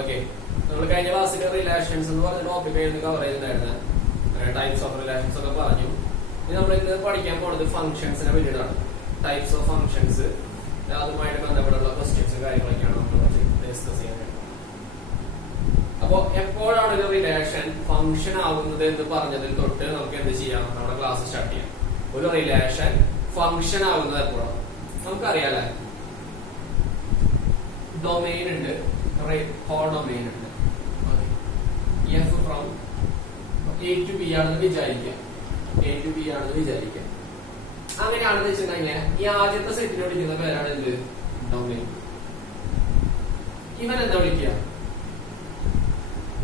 Okay, നമ്മൾ കഴിഞ്ഞ ക്ലാസ്സിൽ റിലേഷൻസ് എന്ന് പറഞ്ഞ ടോപ്പിക് ആയിരുന്നു കവർ ചെയ്തിട്ടുണ്ടായിരുന്നത്. ടൈപ്സ് ഓഫ് റിലേഷൻസ് ഒക്കെ പറഞ്ഞു. ഇനി നമ്മൾ ഇന്ന് പഠിക്കാൻ പോണത് ഫംഗ്ഷൻസിനെ പറ്റിയിട്ടാണ്. ടൈപ്സ് ഓഫ് ഫംഗ്ഷൻസ്, അതുമായിട്ട് ബന്ധപ്പെട്ടുള്ള ക്വസ്റ്റ്യൻസ് കാര്യങ്ങളൊക്കെയാണ് നമ്മൾ ഡിസ്കസ് ചെയ്യാൻ വേണ്ടി. അപ്പോ എപ്പോഴാണ് ഒരു റിലേഷൻ ഫംഗ്ഷൻ ആവുന്നത് എന്ന് പറഞ്ഞതിൽ തൊട്ട് നമുക്ക് എന്ത് ചെയ്യാം, നമ്മുടെ ക്ലാസ് സ്റ്റാർട്ട് ചെയ്യാം. ഒരു റിലേഷൻ ഫംഗ്ഷൻ ആവുന്നത് എപ്പോഴാണ് നമുക്കറിയാലേ. ഡൊമെയിൻ ഉണ്ട്, കോഡൊമെയിൻ ഉണ്ട്. F from A to B ആണെന്ന് വിചാരിക്കാം. എ ടു ബി ആണെന്ന് വിചാരിക്കാം. അങ്ങനെയാണെന്ന് വെച്ചിട്ടുണ്ടെങ്കിൽ ഈ ആദ്യത്തെ സെറ്റിനെ വിളിക്കുന്ന പേരാണ് എന്ത്, ഡൊമെയിൻ. ഇവൻ എന്താ വിളിക്കുക,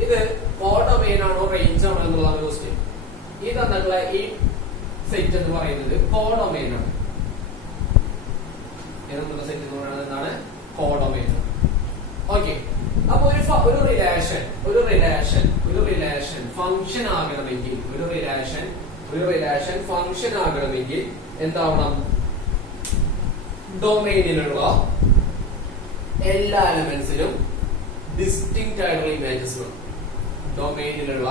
ഇത് കോഡൊമെയിൻ ആണോ റേഞ്ച് ആണോ എന്നുള്ളതാണ് ക്വസ്റ്റ്യൻ. ഈ തന്നിട്ടുള്ള ഈ സെറ്റ് എന്ന് പറയുന്നത് കോഡൊമെയിൻ ആണ്. ഏതെന്നുള്ള സെറ്റ് എന്ന് പറയുന്നത് എന്താണ്, കോഡൊമെയിൻ. ഓക്കെ, അപ്പൊ ഒരു റിലേഷൻ ഫംഗ്ഷൻ ആകണമെങ്കിൽ, ഒരു റിലേഷൻ ഫംഗ്ഷൻ ആകണമെങ്കിൽ എന്താവണം, ഡൊമെയിനിലുള്ള എല്ലാ എലമെന്റ്സിനും ഡിസ്റ്റിങ്ക്റ്റ് ആയിട്ടുള്ള ഇമേജസ് വേണം. ഡൊമെയിനിലുള്ള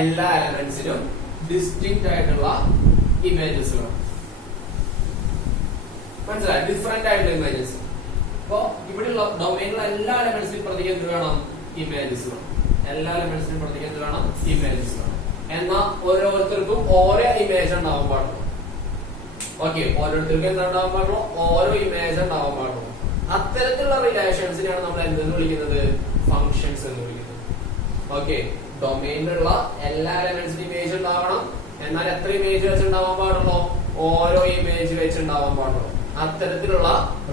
എല്ലാ എലമെന്റ്സിനും ഡിസ്റ്റിങ്ക്റ്റ് ആയിട്ടുള്ള ഇമേജസ് വേണം. മനസ്സിലായി, ഡിഫറെന്റ് ആയിട്ടുള്ള ഇമേജസ്. അപ്പൊ ഇവിടെയുള്ള ഡൊമെയിനിലുള്ള എല്ലാ എലമെന്റ്സിനും പ്രത്യേകം എന്ത് വേണം, ഇമേജസ് വേണം. എല്ലാ എലമെന്റ്സിനും പ്രത്യേകം എന്ത് വേണം, ഇമേജസ് വേണം. എന്നാൽ ഓരോരുത്തർക്കും ഓരോ ഇമേജ് ഉണ്ടാവാൻ പാടുള്ളൂ. ഓക്കെ, ഓരോരുത്തർക്കും എന്താ ഉണ്ടാവാൻ പാടുള്ളൂ, ഓരോ ഇമേജ് ഉണ്ടാവാൻ പാടുള്ളൂ. അത്തരത്തിലുള്ള റിലേഷൻസിനെയാണ് നമ്മൾ എന്തെന്ന് വിളിക്കുന്നത്, ഫംഗ്ഷൻസ് എന്ന് വിളിക്കുന്നത്. ഓക്കെ, ഡൊമെയിനിലുള്ള എല്ലാ എലമെന്റ്സിനും ഇമേജ് ഉണ്ടാവണം. എന്നാൽ എത്ര ഇമേജ് വെച്ച് ഉണ്ടാവാൻ പാടുള്ളൂ, ഓരോ ഇമേജ് വെച്ച് ഉണ്ടാവാൻ പാടുള്ളൂ. അത്തരത്തിലുള്ള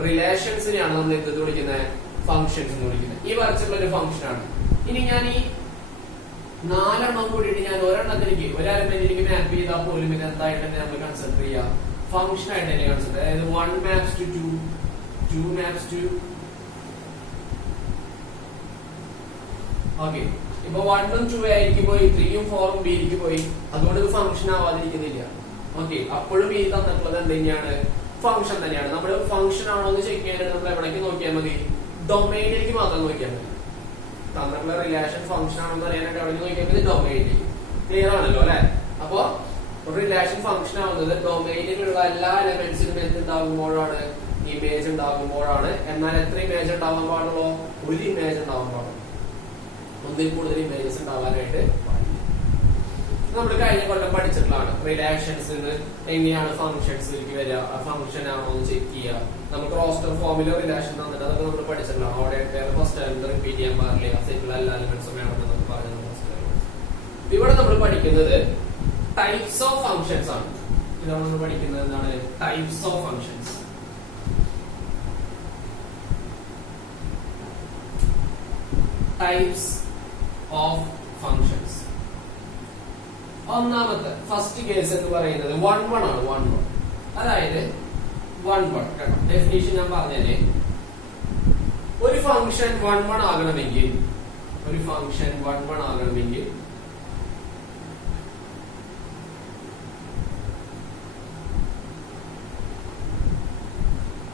റിലേഷൻസിനെയാണ് നമ്മൾ എന്ത് വിളിക്കുന്നത്, ഫംഗ്ഷൻസ് എന്ന് വിളിക്കുന്നത്. ഈ വരച്ചിട്ടുള്ള ഒരു ഫംഗ്ഷൻ ആണ്. ഇനി ഞാൻ ഈ 4 എണ്ണം കൂടിയിട്ട് ഞാൻ ഒരെണ്ണത്തിലേക്ക് ഒരു എലമെന്റിലേക്ക് മാപ്പ് ചെയ്താൽ പോലും ഇത് എന്തായിട്ട് തന്നെ നമ്മൾ കൺസിഡർ ചെയ്യുക, ഫംഗ്ഷൻ ആയിട്ട് തന്നെ കൺസിഡർ. അതായത് 1 maps to 2, 2 maps to. Okay, ഇപ്പൊ 1ഉം 2 ആയിരിക്കും പോയി, 3ഉം 4ഉം ബിയിലേക്ക് പോയി. അതുകൊണ്ട് ഇത് ഫംഗ്ഷൻ ആവാതിരിക്കുന്നില്ല. ഓക്കെ, അപ്പോഴും ഈ തന്നിട്ടുള്ളത് എന്ത് തന്നെയാണ്, ഫംഗ്ഷൻ തന്നെയാണ്. നമ്മൾ ഫംഗ്ഷൻ ആണോ എന്ന് ചെക്ക് ചെയ്യാനായിട്ട് നമ്മൾ എവിടേക്ക് നോക്കിയാൽ മതി, ഡൊമെയിനിലേക്ക് മാത്രം നോക്കിയാൽ മതി. തന്നിട്ടുള്ള റിലേഷൻ ഫംഗ്ഷൻ ആണെന്ന് അറിയാനായിട്ട് എവിടേക്ക് നോക്കിയാൽ മതി, ഡൊമെയിനിലേക്ക്. ക്ലിയർ ആണല്ലോ അല്ലെ. അപ്പൊ റിലേഷൻ ഫംഗ്ഷൻ ആവുന്നത് ഡൊമെയിനിലുള്ള എല്ലാ എലമെന്റ്സിനും എന്തുണ്ടാകുമ്പോഴാണ്, ഇമേജ് ഉണ്ടാകുമ്പോഴാണ്. എന്നാൽ എത്ര ഇമേജ് ഉണ്ടാവാൻ പാടുള്ളൂ, ഒരു ഇമേജ് ഉണ്ടാവാൻ പാടുള്ളൂ. ഒന്നിൽ കൂടുതൽ ഇമേജസ് ഉണ്ടാവാനായിട്ട് പാടില്ല. നമ്മൾ കഴിഞ്ഞ കൊല്ലം പഠിച്ചിട്ടുള്ളതാണ് റിലേഷൻസ് എങ്ങനെയാണ് ഫംഗ്ഷൻസിലേക്ക് വരിക, ഫംഗ്ഷൻ ആണോ എന്ന് ചെക്ക് ചെയ്യുക. നമുക്ക് റോസ്റ്റർ ഫോമിലോ റിലേഷൻ തന്നിട്ട് അതൊക്കെ നമ്മൾ പഠിച്ചിട്ടുള്ളതാണ്. അവിടെ ഫസ്റ്റ് റിപ്പീറ്റ് ചെയ്യാൻ പാടില്ല, സെറ്റിലുള്ള എല്ലാ എലമെന്റ്സും വേണമെന്ന് നമ്മൾ പറഞ്ഞു. ഇവിടെ നമ്മൾ പഠിക്കുന്നത് ടൈപ്സ് ഓഫ് ഫംഗ്ഷൻസ് ആണ്. ഇതാണ് നമ്മൾ പഠിക്കുന്നത് എന്താണ്, types of functions. Types of functions. ഒന്നാമത്തെ ഫസ്റ്റ് കേസ് എന്ന് പറയുന്നത് 1 ആണ്. 1 അതായത് 1 കേട്ടോ. ഡെഫിനിഷൻ ഞാൻ പറഞ്ഞേ, ഒരു ഫംഗ്ഷൻ 1 ആകണമെങ്കിൽ, ഒരു ഫംഗ്ഷൻ 1 ആകണമെങ്കിൽ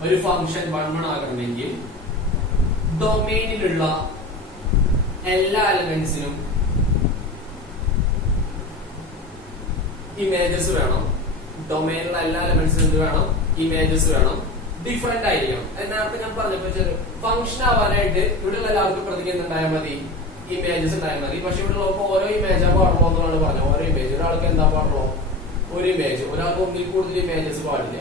ഒരു ഫംഗ്ഷൻ 1 ആകണമെങ്കിൽ ഡൊമെയിനിലുള്ള എല്ലാ എലമെന്റ്സിനും ഇമേജസ് വേണം. ഡൊമെയിനിലുള്ള എല്ലാ എലമെന്റ്സിനും എന്ത് വേണം, ഇമേജസ് വേണം. ഡിഫറെന്റ് ആയിരിക്കണം. നേരത്തെ ഞാൻ പറഞ്ഞപ്പോ ഫംഗ്ഷൻ ആവാനായിട്ട് ഇവിടെയുള്ള എല്ലാവർക്കും പ്രത്യേകം ഉണ്ടായാൽ മതി, ഇമേജസ് ഉണ്ടായാൽ മതി. പക്ഷെ ഇവിടെ ഓരോ ഇമേജാ പാടുള്ളൂ എന്നുള്ളതാണ് പറഞ്ഞത്. ഓരോ ഇമേജ്, ഒരാൾക്ക് എന്താ പാടുള്ളൂ, ഒരു ഇമേജ്. ഒരാൾക്ക് ഒന്നിൽ കൂടുതൽ ഇമേജസ് പാടില്ല.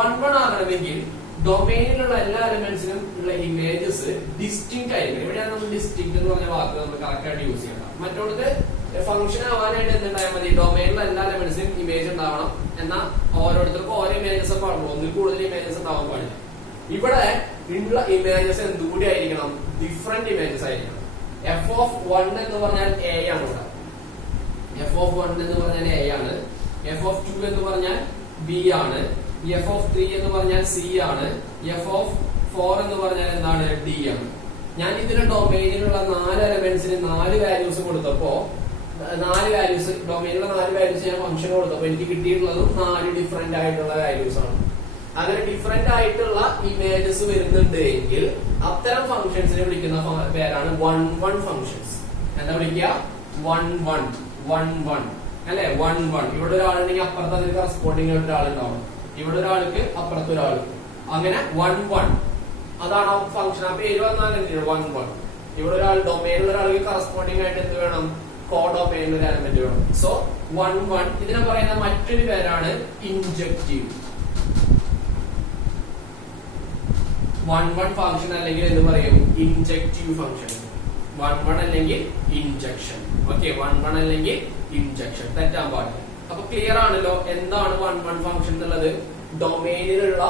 1 ആകണമെങ്കിൽ ഡൊമെയിനിലുള്ള എല്ലാ എലമെന്റ്സിനും ഉള്ള ഇമേജസ് ഡിസ്റ്റിങ്ക്റ്റ് ആയിരിക്കും. ഇവിടെയാണ് നമ്മൾ ഡിസ്റ്റിങ്ക്റ്റ് എന്ന് പറഞ്ഞ വാക്ക് നമ്മൾ കറക്റ്റ് ആയിട്ട് യൂസ് ചെയ്യണം. മറ്റോടത്ത് ഫംഗ്ഷൻ ആവാനായിട്ട് എന്തുണ്ടായാൽ മതി, ഡൊമെയിനിലുള്ള എല്ലാ എലമെന്റ്സിനും ഇമേജ് ഉണ്ടാവണം. എന്നാൽ ഓരോരുത്തർക്കും ഓരോ ഇമേജസ് പാടുള്ളൂ, ഒന്നിൽ കൂടുതൽ ഇമേജസ് ഉണ്ടാവാൻ പാടില്ല. ഇവിടെ ഉള്ള ഇമേജസ് എന്തുകൂടി ആയിരിക്കണം, ഡിഫറെന്റ് ഇമേജസ് ആയിരിക്കണം. f(1) എന്ന് പറഞ്ഞാൽ a ആണ്. ഇവിടെ f(1) എന്ന് പറഞ്ഞാൽ a ആണ്. f(2) എന്ന് പറഞ്ഞാൽ b ആണ്. f(3) എന്ന് പറഞ്ഞാൽ c ആണ്. f(4) എന്ന് പറഞ്ഞാൽ എന്താണ്, d ആണ്. ഞാൻ ഇതിന്റെ ഡൊമെയിനിലുള്ള 4 എലമെന്റ്സിന് 4 വാല്യൂസ് കൊടുത്തപ്പോ, 4 വാല്യൂസ് ഡൊമെയിനിലുള്ള 4 വാല്യൂസ് ഞാൻ ഫംഗ്ഷൻ കൊടുത്തപ്പോ എനിക്ക് കിട്ടിയിട്ടുള്ളതും 4 ഡിഫറെന്റ് ആയിട്ടുള്ള വാല്യൂസ് ആണ്. അങ്ങനെ ഡിഫറെന്റ് ആയിട്ടുള്ള ഇമേജസ് വരുന്നുണ്ട് എങ്കിൽ അത്തരം ഫംഗ്ഷൻസിനെ വിളിക്കുന്ന പേരാണ് 1-1 ഫംഗ്ഷൻസ്. എന്താ വിളിക്കുക? 1-1 അല്ലെ? 1-1. ഇവിടെ ഒരാളുണ്ടെങ്കിൽ അപ്പുറത്ത് അതിന് കറസ്പോണ്ടിങ് ആയിട്ട് ഒരാളുണ്ടാവും. ഇവിടെ ഒരാൾക്ക് അപ്പുറത്ത് ഒരാൾ. അങ്ങനെ 1-1 അതാണ് ഫംഗ്ഷൻ. ആ പേര് വന്നാൽ 1-1. ഇവിടെ ഒരാൾ ഡൊമൈനിലുള്ള ഒരാൾക്ക് കറസ്പോണ്ടിങ് ആയിട്ട് എന്ത് വേണം? കോ ഡൊമൈനിൽ ഒരു എലമെന്റ് വേണം. സോ 1-1 ഇതിനെ പറയുന്ന മറ്റൊരു പേരാണ് ഇൻജക്റ്റീവ്. 1-1 ഫംഗ്ഷൻ അല്ലെങ്കിൽ എന്ത് പറയും? Injective function. 1-1 അല്ലെങ്കിൽ ഇൻജക്ഷൻ. ഓക്കെ, 1-1 അല്ലെങ്കിൽ ഇൻജക്ഷൻ തെറ്റാൻ പാടില്ല. അപ്പൊ ക്ലിയർ ആണല്ലോ എന്താണ് 1-1 ഫംഗ്ഷൻ എന്നുള്ളത്. ഡൊമൈനിലുള്ള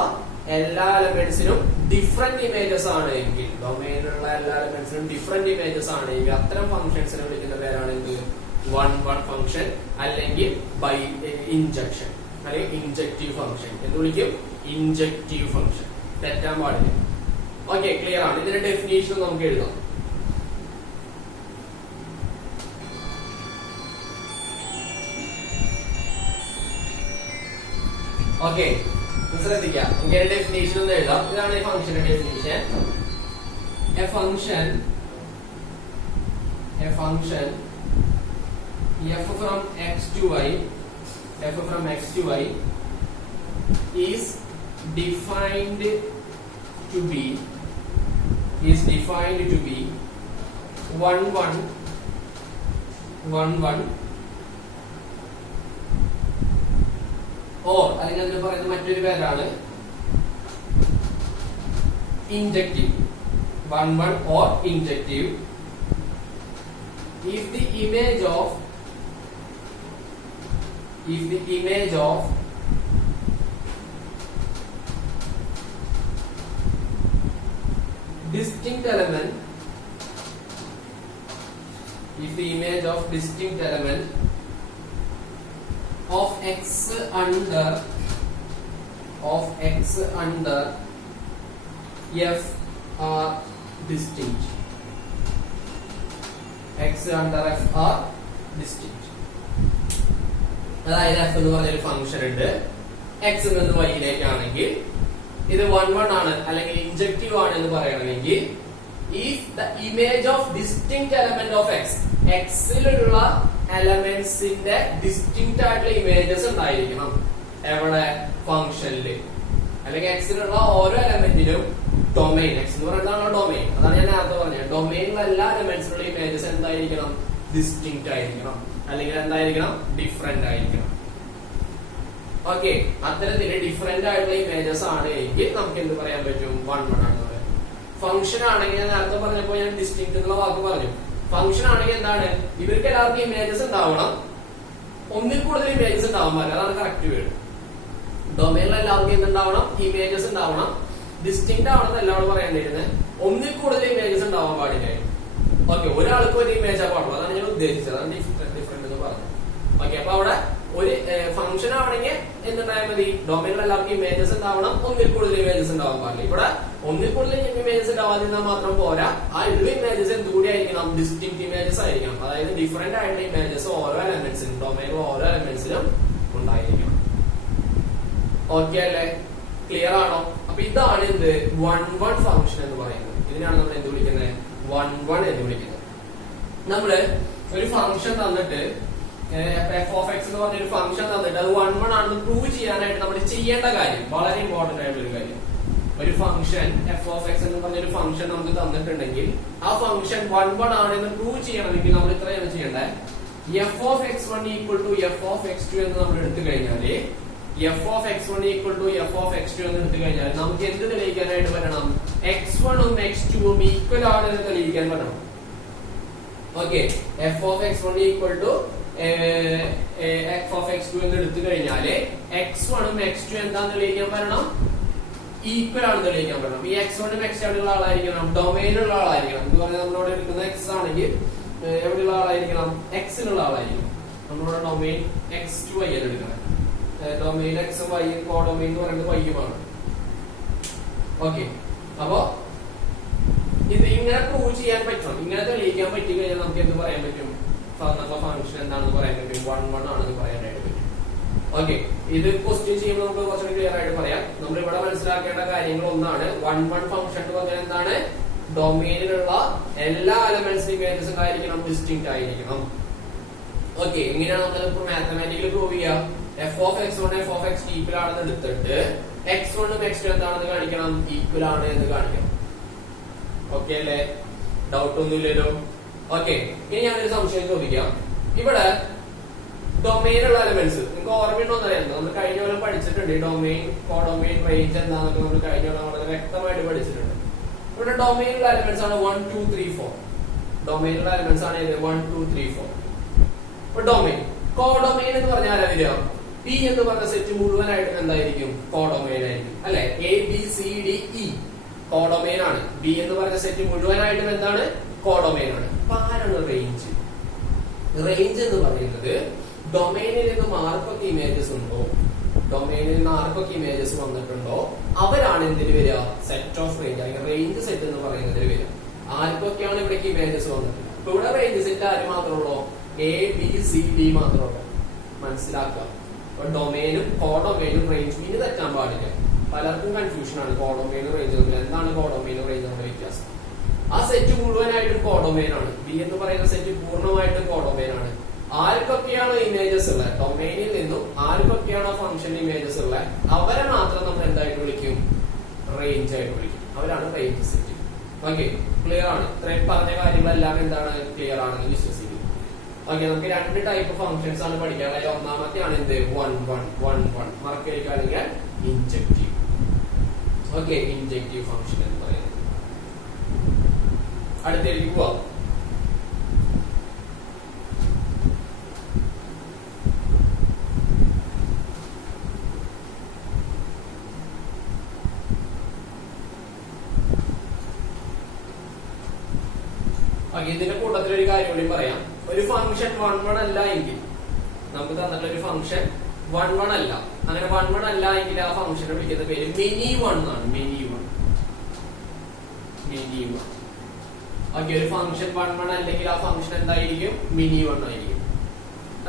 എല്ലാ എലമെന്റ്സിനും ഡിഫറെന്റ് ഇമേജസ് ആണ് എങ്കിൽ, ഡൊമൈനിലുള്ള എല്ലാ എലമെന്റ്സിനും ഡിഫറെന്റ് ഇമേജസ് ആണ് എങ്കിൽ അത്തരം ഫംഗ്ഷൻസിനെ വിളിക്കുന്ന പേരാണ് എന്ത്? 1-1 ഫംഗ്ഷൻ അല്ലെങ്കിൽ ബൈ ഇൻജക്ഷൻ അല്ലെങ്കിൽ ഇൻജക്റ്റീവ് ഫംഗ്ഷൻ എന്ന് വിളിക്കും. ഇൻജക്റ്റീവ് ഫംഗ്ഷൻ തെറ്റാൻ പാടില്ല. ഓക്കെ, ക്ലിയർ ആണ്. ഇതിന്റെ ഡെഫിനേഷൻ നമുക്ക് എഴുതാം. ഓക്കെ, ശ്രദ്ധിക്കാം. ഇങ്ങനെ ഡെഫിനേഷൻ ഒന്ന് എഴുതാം. ഇതാണ് ഈ ഫംഗ്ഷന്റെ definition. A function f from x to y is defined to be 1-1 or അല്ലെങ്കിൽ അതിന് പറയുന്ന മറ്റൊരു പേരാണ് injective. 1-1 or injective if the image of distinct element of x under f are distinct. X under f are distinct. അതായത് f എന്ന് പറഞ്ഞൊരു function ഉണ്ട്. x നിന്ന് y യിലേക്കാണെങ്കിൽ ഇത് 1-1 ആണ് അല്ലെങ്കിൽ ഇൻജക്റ്റീവ് ആണ് എന്ന് പറയണമെങ്കിൽ if the image of distinct element of x, x ലുള്ള എലമെന്റ്സിന്റെ ഡിസ്റ്റിങ്ക്റ്റ് ആയിട്ടുള്ള ഇമേജസ് ഉണ്ടായിരിക്കണം. എവിടെ? ഫംഗ്ഷനില്. അല്ലെങ്കിൽ x ലുള്ള ഓരോ എലമെന്റിനും ഡൊമൈൻ, x എന്ന് പറയുന്നതാണ് ഡൊമൈൻ. അതാണ് ഞാൻ നേരത്തെ പറഞ്ഞത്. ഡൊമൈനിലുള്ള എല്ലാ എലമെന്റ്സിനുള്ള ഇമേജസ് എന്തായിരിക്കണം? ഡിസ്റ്റിങ്ക്റ്റ് ആയിരിക്കണം അല്ലെങ്കിൽ എന്തായിരിക്കണം? ഡിഫറെന്റ് ആയിരിക്കണം. ഓക്കെ, അത്തരത്തില് ഡിഫറെന്റ് ആയിട്ടുള്ള ഇമേജസ് ആണ് എങ്കിൽ നമുക്ക് എന്ത് പറയാൻ പറ്റും? 1-1 ആണെന്ന് പറയാം. ഫംഗ്ഷൻ ആണെങ്കിൽ ഞാൻ നേരത്തെ പറഞ്ഞപ്പോ ഞാൻ ഡിസ്റ്റിങ്ക്റ്റ് എന്നുള്ള വാക്ക് പറഞ്ഞു. ഫംഗ്ഷൻ ആണെങ്കിൽ എന്താണ്? ഇവർക്ക് എല്ലാവർക്കും ഇമേജസ് ഉണ്ടാവണം, ഒന്നിൽ കൂടുതൽ ഇമേജസ് ഉണ്ടാവാൻ പാടില്ല. അതാണ് കറക്റ്റ് വേർഡ്. ഡൊമൈനിൽ എല്ലാവർക്കും എന്തുണ്ടാവണം? ഇമേജസ് ഉണ്ടാവണം. ഡിസ്റ്റിങ്ക്റ്റ് ആവണമെന്ന് എല്ലാവരും പറയേണ്ടിയിരുന്നത്. ഒന്നിൽ കൂടുതൽ ഇമേജസ് ഉണ്ടാവാൻ പാടില്ലായിരുന്നു. ഓക്കെ, ഒരാൾക്ക് ഒരു ഇമേജാ പാടുള്ളൂ. അതാണ് ഞാൻ ഉദ്ദേശിച്ചത്. അതാണ് ഡിഫറെന്റ് എന്ന് പറഞ്ഞത്. ഓക്കെ, അപ്പൊ അവിടെ ഒരു ഫംഗ്ഷൻ ആണെങ്കിൽ എന്തുണ്ടായാൽ മതി? ഡൊമൈനിൽ എല്ലാവർക്കും ഇമേജസ് ഉണ്ടാവണം, ഒന്നിൽ കൂടുതൽ ഇമേജസ് ഉണ്ടാവാൻ പാടില്ല. ഇവിടെ ഒന്നിൽ കൂടുതൽ ഇമേജസ് ഉണ്ടാവാതിരുന്നാൽ മാത്രം പോരാ, ആ ഉള്ള ഇമേജസ് എന്തുകൂടി ആയിരിക്കണം? ഡിസ്റ്റിങ്ക്റ്റ് ഇമേജസ് ആയിരിക്കണം. അതായത് ഡിഫറെന്റ് ആയിട്ടുള്ള ഇമേജസ് ഓരോ എലമെന്റ്സിനും, ഡൊമൈനിലും ഓരോ എലമെന്റ്സിനും ഉണ്ടായിരിക്കണം. ഓക്കെ അല്ലേ? ക്ലിയർ ആണോ? അപ്പൊ ഇതാണ് എന്ത്? 1-1 ഫംഗ്ഷൻ എന്ന് പറയുന്നത്. ഇതിനാണ് നമ്മൾ എന്ത് വിളിക്കുന്നത്? 1-1 എന്ന് വിളിക്കുന്നത്. നമ്മള് ഒരു ഫംഗ്ഷൻ തന്നിട്ട് f of x എന്ന് പറഞ്ഞൊരു ഫംഗ്ഷൻ തന്നിട്ട് അത് 1-1 ആണെന്ന് പ്രൂവ് ചെയ്യാനായിട്ട് നമ്മൾ ചെയ്യേണ്ട കാര്യം, വളരെ ഇമ്പോർട്ടന്റ് ആയിട്ടുള്ള ഒരു കാര്യം. ഒരു ഫംഗ്ഷൻ f of x എന്ന് പറഞ്ഞൊരു ഫംഗ്ഷൻ നമുക്ക് തന്നിട്ടുണ്ടെങ്കിൽ ആ ഫംഗ്ഷൻ 1-1 ആണെന്ന് പ്രൂവ് ചെയ്യണമെങ്കിൽ നമ്മൾ ഇത്രയാണ് ചെയ്യേണ്ടത്. f of x1 equal to f of x2 എന്ന് നമ്മൾ എടുത്തു കഴിഞ്ഞാല് f of x1 equal to f of x2 എന്ന് എടുത്തു കഴിഞ്ഞാൽ നമുക്ക് എന്ത് തെളിയിക്കാനായിട്ട് പറ്റണം? x1 ഉം x2 ഉം ഈക്വൽ ആണെന്ന് തെളിയിക്കാൻ പറ്റണം. Okay, f of x1 equal to f of x2 എന്ന് എടുത്തു കഴിഞ്ഞാല് x1 ഉം x2 എന്താന്ന് തെളിയിക്കാൻ പറ്റണം? ഈക്വൽ ആണെന്ന് തെളിയിക്കാൻ പറ്റണം. ഈ x1 ഉം x2 ഉള്ള ആളായിരിക്കണം, ഡൊമൈനിലുള്ള ആളായിരിക്കണം. എന്ന് പറഞ്ഞാൽ നമ്മളോട് എടുക്കുന്ന x ആണെങ്കിൽ എവിടെയുള്ള ആളായിരിക്കണം? x ലുള്ള ആളായിരിക്കണം. നമ്മളിവിടെ ഡൊമൈൻ x2 y ആണ് എടുക്കണം. ഡൊമൈൻ x ഉം y ഉം കോഡൊമൈൻ എന്ന് പറയുന്നത് y ഉമാണ്. ഓക്കെ, അപ്പോ ഇത് ഇങ്ങനെ പ്രൂവ് ചെയ്യാൻ പറ്റണം. ഇങ്ങനെ തെളിയിക്കാൻ പറ്റി കഴിഞ്ഞാൽ നമുക്ക് എന്ത് പറയാൻ പറ്റും? ഫംഗ്ഷൻ എന്താണെന്ന് പറയാൻ പറ്റും? 1-1 ആണെന്ന് പറയാനായിട്ട് പറ്റും. ഓക്കെ, ഇത് ക്വസ്റ്റ്യൻ ചെയ്യുമ്പോൾ നമുക്ക് കുറച്ചുകൂടി ക്ലിയർ ആയിട്ട് പറയാം. നമ്മൾ ഇവിടെ മനസ്സിലാക്കേണ്ട കാര്യങ്ങൾ ഒന്നാണ്, 1 ഫംഗ്ഷൻ എന്ന് പറഞ്ഞാൽ എന്താണ്, ഡൊമെയിനിലുള്ള എല്ലാ എലമെന്റ്സിനും ഇമേജസ് ഉണ്ടായിരിക്കണം, ഡിസ്റ്റിങ്ക്റ്റ് ആയിരിക്കണം. ഓക്കെ, എങ്ങനെയാണ് നമ്മൾ മാത്തമാറ്റിക്കലി പ്രൂവ് ചെയ്യുക? F of X one F of X equal ആണെന്ന് എടുത്തിട്ട് എക്സ് വണ്ണും എക്സ് ടു എന്താണെന്ന് കാണിക്കണം, ഈക്വൽ ആണ് എന്ന് കാണിക്കണം. ഓക്കെ അല്ലേ? ഡൗട്ട് ഒന്നുമില്ലല്ലോ. ഓക്കെ, ഇനി ഞാനൊരു സംശയം ചോദിക്കാം. ഇവിടെ ഡൊമെയിനുള്ള എലമെന്റ്സ് നിങ്ങൾക്ക് ഓർമ്മയുണ്ടോന്ന് അറിയാം, നമ്മൾ കഴിഞ്ഞ കൊല്ലം പഠിച്ചിട്ടുണ്ട്. ഡൊമെയിൻ, കോഡൊമെയിൻ, റേഞ്ച് എന്താണെന്നൊക്കെ നമ്മൾ കഴിഞ്ഞ കൊല്ലം വളരെ വ്യക്തമായിട്ട് പഠിച്ചിട്ടുണ്ട്. ഇവിടെ ഡൊമെയിനുള്ള എലമെന്റ്സ് ആണ് 1 2 3 4. ഡൊമെയിനുള്ള എലമെന്റ്സ് ആണ് 1 2 3 4. ഇപ്പൊ ഡൊമെയിൻ, കോഡൊമെയിൻ എന്ന് പറഞ്ഞാൽ ആരാ വരിക? പി എന്ന് പറഞ്ഞ സെറ്റ് മുഴുവനായിട്ടും എന്തായിരിക്കും? കോഡൊമെയിൻ ആയിരിക്കും അല്ലെ? A B C D E codomain ആണ്. ബി എന്ന് പറഞ്ഞ സെറ്റ് മുഴുവനായിട്ടും എന്താണ്? കോഡൊമെയിൻ ആണ്. അപ്പൊ ആരാണ് റേഞ്ച്? റേഞ്ച് എന്ന് പറയുന്നത് ഡൊമെയിനിൽ നിന്ന് ആർക്കൊക്കെ ഇമേജസ് ഉണ്ടോ, ഡൊമെയിനിൽ നിന്ന് ആർക്കൊക്കെ ഇമേജസ് വന്നിട്ടുണ്ടോ അവരാണ് എന്തിന് വരിക? സെറ്റ് ഓഫ് റേഞ്ച് അല്ലെങ്കിൽ റേഞ്ച് സെറ്റ് എന്ന് പറയുന്നതിൽ വരിക. ആർക്കൊക്കെയാണ് ഇവിടേക്ക് ഇമേജസ് വന്നിട്ടുള്ളത്? ഇപ്പൊ ഇവിടെ റേഞ്ച് സെറ്റ് ആര് മാത്രമുള്ളൂ? എ ബി സി ഡി മാത്രമുള്ളൂ. മനസ്സിലാക്കുക. അപ്പൊ ഡൊമെയിനും കോഡൊമെയിനും റേഞ്ച് ഇനി തെറ്റാൻ പാടില്ല. പലർക്കും കൺഫ്യൂഷൻ ആണ് കോഡൊമെയിനും റേഞ്ച് തമ്മിൽ. എന്താണ് കോഡൊമെയിനും റേഞ്ച് തമ്മിൽ വ്യത്യാസം? ആ സെറ്റ് മുഴുവനായിട്ടും കോഡൊമെയിൻ ആണ്. ബി എന്ന് പറയുന്ന സെറ്റ് പൂർണ്ണമായിട്ടും കോഡൊമെയിൻ ആണ്. ആർക്കൊക്കെയാണ് ഇമേജസ് ഉള്ളത്, ഡൊമെയിനിൽ നിന്നും ആർക്കൊക്കെയാണ് ഫംഗ്ഷൻ ഇമേജസ് ഉള്ളത്, അവരെ മാത്രം നമ്മൾ എന്തായിട്ട് വിളിക്കും? റേഞ്ച് ആയിട്ട് വിളിക്കും. അവരാണ് റേഞ്ച് സെറ്റ്. ഓക്കെ, ക്ലിയർ ആണ്? ഇത്രയും പറഞ്ഞ കാര്യങ്ങളെല്ലാം എന്താണ്? ക്ലിയർ ആണെന്ന് വിശ്വസിക്കുന്നു. ഓക്കെ, നമുക്ക് 2 ടൈപ്പ് ഫംഗ്ഷൻസ് ആണ് പഠിക്കാൻ. അതിൽ ഒന്നാമത്തെ ആണ് എന്ത്? 1 1 1 1 മറക്കുകയാണെങ്കിൽ ഇൻജെക്റ്റീവ്. ഓക്കെ, ഇൻജെക്റ്റീവ് ഫംഗ്ഷൻ എന്ന് പറയുന്നത്. അടുത്തേക്ക് പോവാം. ഇതിന്റെ കൂട്ടത്തിൽ ഒരു കാര്യം കൂടി പറയാം. ഒരു ഫംഗ്ഷൻ 1 1 അല്ല എങ്കിൽ, നമുക്ക് തന്നിട്ടുള്ള ഒരു ഫംഗ്ഷൻ 1 1 അല്ല, അങ്ങനെ 1 1 അല്ല എങ്കിൽ ആ ഫംഗ്ഷനെ വിളിക്കുന്ന പേര് മിനി 1 ആണ്. മിനി 1. മിനി 1. ഓക്കെ, ഒരു ഫംഗ്ഷൻ 1 1 അല്ലെങ്കിൽ ആ ഫംഗ്ഷൻ എന്തായിരിക്കും? മിനി 1 ആയിരിക്കും.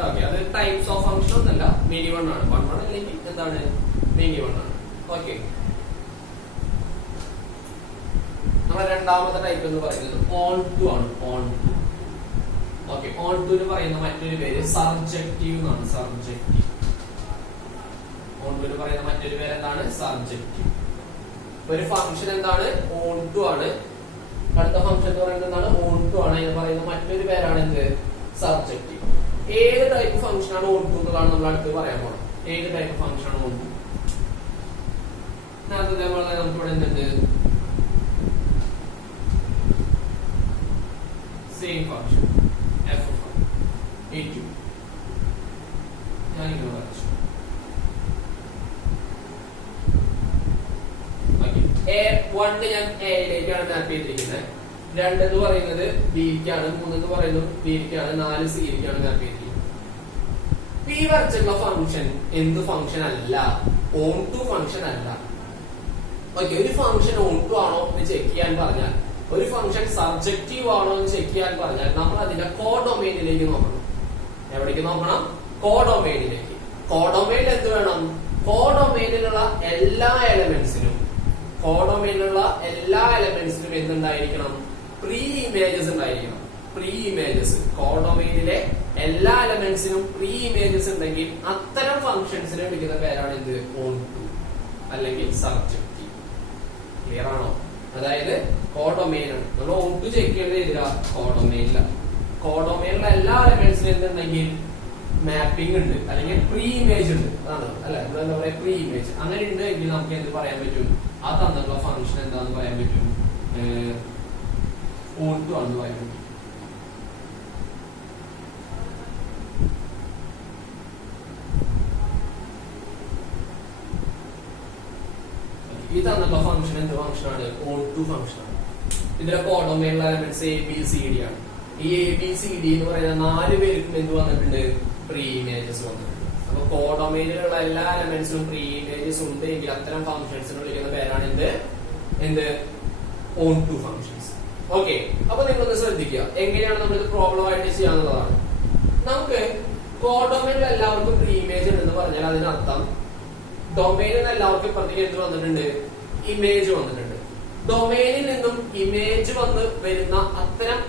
ഓക്കെ, അത് ടൈപ്സ് ഓഫ് ഫംഗ്ഷൻ ഒന്നല്ല, മിനി 1 ആണ്. 1 1 അല്ലെങ്കിൽ എന്താണ്? മിനി 1 ആണ്. ഓക്കെ, നമ്മുടെ രണ്ടാമത്തെ ടൈപ്പ് എന്ന് പറയുന്നത് ഓൺ ടു ആണ്. Onto. Okay, onto എന്ന് പറയുന്ന മറ്റൊരു പേര് സർജക്റ്റീവ് എന്നാണ്. സർജക്റ്റീവ്. ഓൺ ടു എന്ന് പറയുന്ന മറ്റൊരു പേര് എന്താണ്? സർജക്റ്റീവ്. ഒരു ഫംഗ്ഷൻ എന്താണ്? ഓൺ ടു ആണ്. അടുത്ത ഫംഗ്ഷൻ എന്ന് പറയുന്നത് എന്താണ്? ഓൺ ടു ആണ്. എന്ന് പറയുന്ന മറ്റൊരു പേരാണ് എന്ത്? സർജക്റ്റീവ്. ഏത് ടൈപ്പ് ഫംഗ്ഷൻ ആണ് ഓൺ ടു എന്നുള്ളതാണ് നമ്മൾ അടുത്ത് പറയാൻ പോകണം. ഏത് ടൈപ്പ് ഫംഗ്ഷൻ ആണ് ഓൺ ടു? നമുക്ക് ഇവിടെ എന്തുണ്ട്? Same function f of a2. ഞാനിങ്ങനെ വരച്ചു. A1 ഞാൻ എയിലേക്കാണ് മാപ്പ് ചെയ്തിരിക്കുന്നത്. 2 എന്ന് പറയുന്നത് ബിക്കാണ്, 3 എന്ന് പറയുന്നത് ബിക്കാണ്, 4 സിയിലേക്കാണ് മാപ്പ് ചെയ്തിരിക്കുന്നത്. പി വരച്ചുള്ള ഫംഗ്ഷൻ എന്ത് ഫംഗ്ഷൻ അല്ല? ഓൺ ടു ഫംഗ്ഷൻ അല്ല. ഓക്കെ, ഒരു ഫംഗ്ഷൻ ഓൺ ടു ആണോ എന്ന് ചെക്ക് ചെയ്യാൻ പറഞ്ഞാൽ, ഒരു ഫംഗ്ഷൻ സർജക്റ്റീവ് ആണോ എന്ന് ചെക്ക് ചെയ്യാൻ പറഞ്ഞാൽ നമ്മൾ അതിന്റെ കോഡൊമെയിനിലേക്ക് നോക്കണം. എവിടേക്ക് നോക്കണം? കോഡൊമെയിനിലേക്ക്. കോഡൊമെയിനിൽ എന്ത് വേണം? കോഡൊമെയിനിലുള്ള എല്ലാ എലമെന്റ്സിനും എന്തുണ്ടായിരിക്കണം? പ്രീ ഇമേജസ് ഉണ്ടായിരിക്കണം. Pre images. കോഡൊമെയിനിലെ എല്ലാ എലമെന്റ്സിനും പ്രീ ഇമേജസ് ഉണ്ടെങ്കിൽ അത്തരം ഫംഗ്ഷൻസിനെ വിളിക്കുന്ന പേരാണ് എന്ത്? ഓൺ ടു അല്ലെങ്കിൽ സർജക്റ്റീവ്. ക്ലിയർ ആണോ? അതായത് കോഡൊമെയിൻ ആണ്. നമ്മൾ ഓൺ ടു ചെക്ക് ചെയ്തില്ല, കോഡൊമെയിനില്ല. കോഡൊമെയിനിലെ എല്ലാ എലമെന്റ്സിനും എന്തുണ്ടെങ്കിൽ മാപ്പിംഗ് ഉണ്ട് അല്ലെങ്കിൽ പ്രീ ഇമേജ് ഉണ്ട്. അതാണ് അല്ലെ, നമ്മൾ എന്താ പറയാ? Pre image. അങ്ങനെ ഉണ്ട് എങ്കിൽ നമുക്ക് എന്ത് പറയാൻ പറ്റും? ആ തന്നിട്ടുള്ള ഫംഗ്ഷൻ എന്താന്ന് പറയാൻ പറ്റും? ഓൺ ടു ആണെന്ന് പറയാൻ പറ്റും. ഈ തന്നിട്ടുള്ള ഫംഗ്ഷൻ എന്ത് ഫംഗ്ഷൻ ആണ്? ഓൺ ടു ഫംഗ്ഷൻ ആണ്. ഇതിലെ കോഡൊമെയിനിലെ elements A B C D ആണ്. ഈ എ ബി സി ഡി എന്ന് പറയുന്ന 4 പേർക്കും എന്ത് വന്നിട്ടുണ്ട്? പ്രീ ഇമേജസ് വന്നിട്ടുണ്ട്. അപ്പൊ കോഡൊമെയിനിലുള്ള എല്ലാ എലമെന്റ്സിനും പ്രീ ഇമേജസ് ഉണ്ട് എങ്കിൽ അത്തരം ഫംഗ്ഷൻസിനെ വിളിക്കുന്ന പേരാണ് എന്ത്? On to functions. ഓക്കെ, അപ്പൊ നിങ്ങളൊന്ന് ശ്രദ്ധിക്കുക എങ്ങനെയാണ് നമ്മൾ ഇത് പ്രോബ്ലം ആയിട്ട് ചെയ്യാന്നുള്ളതാണ്. നമുക്ക് കോഡൊമൈനിൽ എല്ലാവർക്കും പ്രീ ഇമേജ് ഉണ്ടെന്ന് പറഞ്ഞാൽ അതിനർത്ഥം ഡൊമൈനിൽ എല്ലാവർക്കും ഇപ്പുറത്തേക്ക് എന്ത് വന്നിട്ടുണ്ട്? ഇമേജ് വന്നിട്ടുണ്ട്. ഡൊമൈനിൽ നിന്നും ഇമേജ് വന്ന് വരുന്ന അത്തരം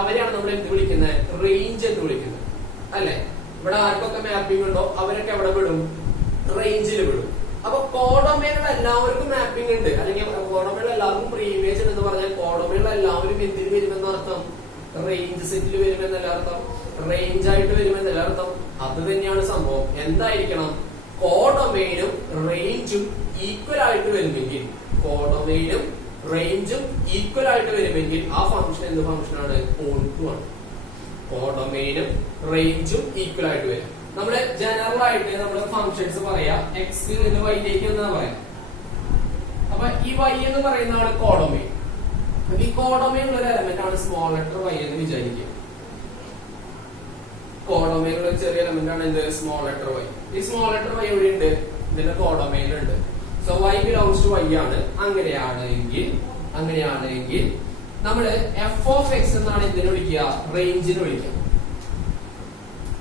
അവരെയാണ് നമ്മൾ എന്ത് വിളിക്കുന്നത്? റേഞ്ച് എന്ന് വിളിക്കുന്നത്, അല്ലെ? ഇവിടെ ആർക്കൊക്കെ മാപ്പിംഗ് ഉണ്ടോ അവരൊക്കെ എവിടെ വിടും? റേഞ്ചിൽ വിടും. അപ്പൊ കോഡൊമൈനിൽ എല്ലാവർക്കും മാപ്പിംഗ് ഉണ്ട്, അല്ലെങ്കിൽ കോഡൊമൈനിൽ എല്ലാവർക്കും പ്രീ ഇമേജ് എന്ന് പറഞ്ഞാൽ കോഡൊമൈനിൽ എല്ലാവരും എന്തിന് വരുമെന്ന അർത്ഥം? റേഞ്ച് സെറ്റിൽ വരുമെന്നല്ല അർത്ഥം, റേഞ്ച് ആയിട്ട് വരുമെന്നല്ല അർത്ഥം. അത് തന്നെയാണ് സംഭവം. എന്തായിരിക്കണം? കോഡൊമൈനും റേഞ്ചും ഈക്വൽ ആയിട്ട് വരുമെങ്കിൽ, കോഡൊമൈനും റേഞ്ചും ഈക്വൽ ആയിട്ട് വരുമെങ്കിൽ ആ ഫംഗ്ഷൻ എന്ത് ഫംഗ്ഷനാണ്? ഓൺടു ആണ്. കോഡൊമൈനും റേഞ്ചും ഈക്വൽ ആയിട്ട് വരും. നമ്മള് ജനറൽ ആയിട്ട് നമ്മള് ഫംഗ്ഷൻസ് പറയാ, എക്സ് എന്ന് വൈയിലേക്ക് എന്നാ പറയാം. അപ്പൊ ഈ വൈ എന്ന് പറയുന്നതാണ് കോഡൊമൈൻ. ഈ കോഡൊമൈൻ ഉള്ള ഒരു എലമെന്റ് ആണ് സ്മോൾ ലെറ്റർ വൈ എന്ന് വിചാരിക്കുക. കോഡൊമൈൻ ഉള്ള ചെറിയ എലമെന്റ് ആണ് എന്ത്? Small letter Y. ഈ സ്മോൾ ലെറ്റർ വൈ എവിടെ ഉണ്ട്? ഇതിന്റെ കോഡൊമൈനിലുണ്ട്. So Y belongs to Y ആണ്. അങ്ങനെയാണെങ്കിൽ നമ്മള് എഫ് ഓഫ് എക്സ് എന്നാണ് എന്തിനു വിളിക്കുക? റേഞ്ചിന് വിളിക്കുക.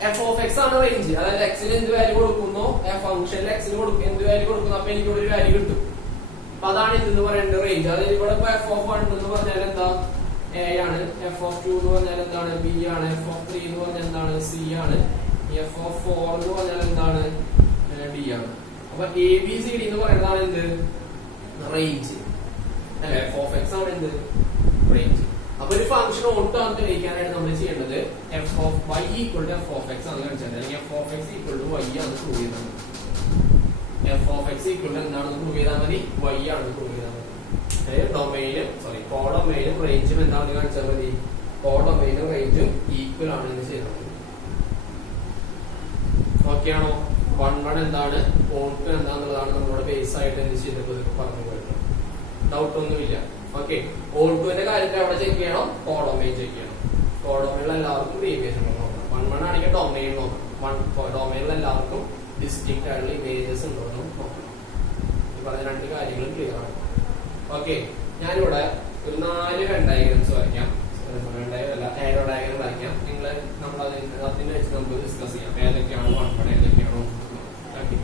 എഫ് ഓഫ് എക്സ് ആണ് റേഞ്ച്. അതായത് എക്സിന് എന്ത് വാല്യൂ കൊടുക്കുന്നോ, ഫംഗ്ഷനിൽ എക്സിന് എന്ത് വാല്യൂ കൊടുക്കുന്നു, അപ്പൊ എനിക്ക് ഇവിടെ ഒരു വാല്യൂ കിട്ടും. അപ്പൊ അതാണ് ഇതെന്ന് പറയുന്നത് റേഞ്ച്. അതായത് ഇവിടെ ഇപ്പൊ എഫ് ഓഫ് 1 എന്ന് പറഞ്ഞാൽ എന്താ? എ ആണ്. എഫ് ഓഫ് 2 എന്ന് പറഞ്ഞാൽ എന്താണ്? ബി ആണ്. എഫ് ഓഫ് 3 എന്ന് പറഞ്ഞാൽ എന്താണ്? സി ആണ്. എഫ് ഓഫ് 4 എന്ന് പറഞ്ഞാൽ എന്താണ്? ഡി ആണ്. അപ്പൊ എ ബി സി ഡി എന്ന് പറയുന്നതാണ് എന്ത്? റേഞ്ച്. അല്ലെ? എഫ് ഓഫ് എക്സ് ആണ് എന്ത്? റേഞ്ച്. അപ്പൊ ഒരു ഫംഗ്ഷൻ ഓട്ടോ ആണ് തെളിയിക്കാനായിട്ട് നമ്മൾ ചെയ്യേണ്ടത് F of Y equal to F of X ആണ് കാണിച്ചത്, അല്ലെങ്കിൽ F of X equal to Y ആണ് പ്രൂവ് ചെയ്താൽ മതി. F of X equal to എന്താണെന്ന് പ്രൂവ് ചെയ്താൽ മതി? വൈ ആണെന്ന് പ്രൂവ് ചെയ്താൽ മതി. കോഡൊമൈനും റേഞ്ചും എന്താണെന്ന് കാണിച്ചാൽ മതി? കോഡൊമൈനും റേഞ്ചും ഈക്വൽ ആണെന്ന് ചെയ്താൽ മതി. ഓക്കെ ആണോ? 1 എന്താണ്, ഓൺടു എന്താന്നുള്ളതാണ് നമ്മുടെ ബേസ് ആയിട്ട് എന്ത് ചെയ്തത് പറഞ്ഞു പോയത്. ഡൗട്ട് ഒന്നുമില്ല. ഓക്കെ, ഓൺടുവിന്റെ കാര്യത്തിൽ അവിടെ ചെക്ക് ചെയ്യണം, കോഡൊമൈൻ ചെക്ക് ചെയ്യണം. കോഡൊമൈനിൽ എല്ലാവർക്കും പ്രീ ഇമേജ് ഉണ്ടോ നോക്കണം. 1 ആണെങ്കിൽ ഡൊമൈൻ നോക്കണം. ഡൊമൈനിൽ എല്ലാവർക്കും ഡിസ്റ്റിങ്ക്റ്റ് ആയിട്ടുള്ള ഇമേജസ് ഉണ്ടോ എന്ന് നോക്കണം. ഈ പറഞ്ഞ 2 കാര്യങ്ങൾ ക്ലിയർ ആണ്. ഓക്കെ, ഞാനിവിടെ ഒരു 4 വെൻ ഡയഗ്രംസ് വരയ്ക്കാം. ഏരോ ഡയഗ്രം വരയ്ക്കാം. നമ്മൾ അതിനെ വെച്ച് നമുക്ക് ഡിസ്കസ് ചെയ്യാം ഏതൊക്കെയാണ് 1 ഏതൊക്കെയാണോ. ഓക്കെ,